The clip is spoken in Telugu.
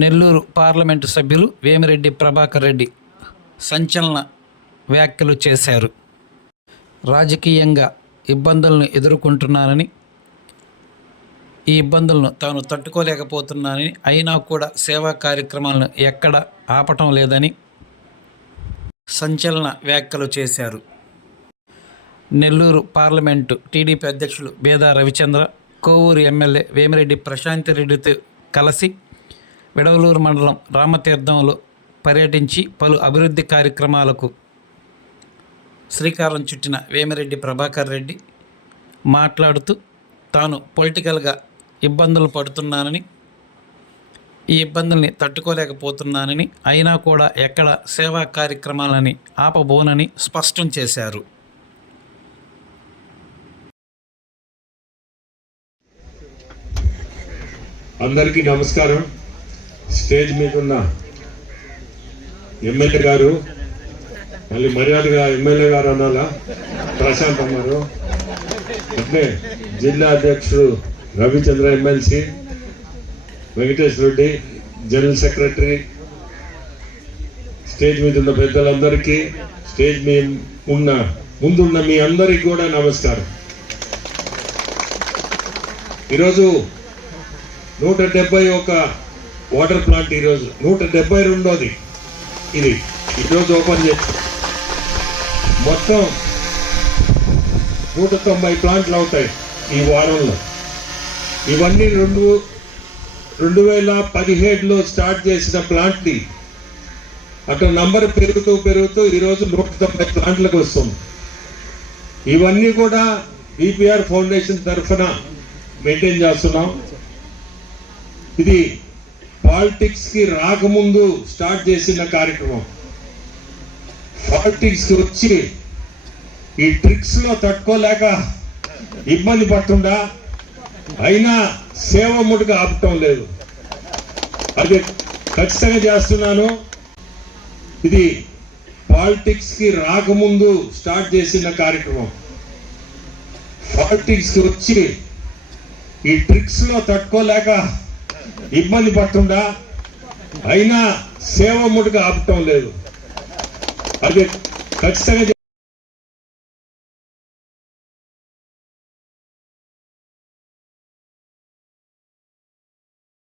నెల్లూరు పార్లమెంటు సభ్యులు వేమిరెడ్డి ప్రభాకర్ రెడ్డి సంచలన వ్యాఖ్యలు చేశారు. రాజకీయంగా ఇబ్బందులను ఎదుర్కొంటున్నానని ఈ ఇబ్బందులను తాను తట్టుకోలేకపోతున్నానని అయినా కూడా సేవా కార్యక్రమాలను ఎక్కడ ఆపటం లేదని సంచలన వ్యాఖ్యలు చేశారు. నెల్లూరు పార్లమెంటు టీడీపీ అధ్యక్షులు బేదా రవిచంద్ర కోవూరు ఎమ్మెల్యే వేమిరెడ్డి ప్రశాంత్ రెడ్డితో కలిసి విడవలూరు మండలం రామతీర్థంలో పర్యటించి పలు అభివృద్ధి కార్యక్రమాలకు శ్రీకారం చుట్టిన వేమిరెడ్డి ప్రభాకర్ రెడ్డి మాట్లాడుతూ తాను పొలిటికల్గా ఇబ్బందులు పడుతున్నానని ఈ ఇబ్బందుల్ని తట్టుకోలేకపోతున్నానని అయినా కూడా ఎక్కడ సేవా కార్యక్రమాలని ఆపబోనని స్పష్టం చేశారు. అందరికీ నమస్కారం. స్టేజ్ మీద ఉన్న ఎమ్మెల్యే గారు మళ్ళీ మర్యాదగా ఎమ్మెల్యే గారు అనాలా ప్రశాంత్ అన్నారు. అట్లే జిల్లా అధ్యక్షుడు Ravichandra MLC Venkatesh Reddy general secretary stage మీద ఉన్న పెద్దలందరికీ స్టేజ్ మీద ఉన్న ముందున్న మీ అందరికీ కూడా నమస్కారం. ఈరోజు నూట డెబ్బై ఒక వాటర్ ప్లాంట్ ఈరోజు నూట డెబ్బై రెండోది. ఇది ఈరోజు ఓపెన్ చేసి మొత్తం నూట తొంభై ప్లాంట్లు అవుతాయి ఈ వారంలో. ఇవన్నీ రెండు రెండు వేల పదిహేడులో స్టార్ట్ చేసిన ప్లాంట్ని అక్కడ నంబర్ పెరుగుతూ పెరుగుతూ ఈరోజు నూట తొంభై ప్లాంట్లకు వస్తుంది. ఇవన్నీ కూడా బీపీఆర్ ఫౌండేషన్ తరఫున మెయింటైన్ చేస్తున్నాం. ఇది పాలిటిక్స్కి రాకముందు స్టార్ట్ చేసిన కార్యక్రమం. పాలిటిక్స్కి వచ్చి ఈ ట్రిక్స్లో తట్టుకోలేక ఇబ్బంది పడుతుండా? అయినా సేవ ముడుగా ఆపటం లేదు. అది ఖచ్చితంగా చేస్తున్నాను. ఇది పాలిటిక్స్కి రాకముందు స్టార్ట్ చేసిన కార్యక్రమం. పాలిటిక్స్కి వచ్చి ఈ ట్రిక్స్లో తట్టుకోలేక ఇబ్బంది పడుతుందా? అయినా సేవ ముట్టుగా ఆపటం లేదు. అది ఖచ్చితంగా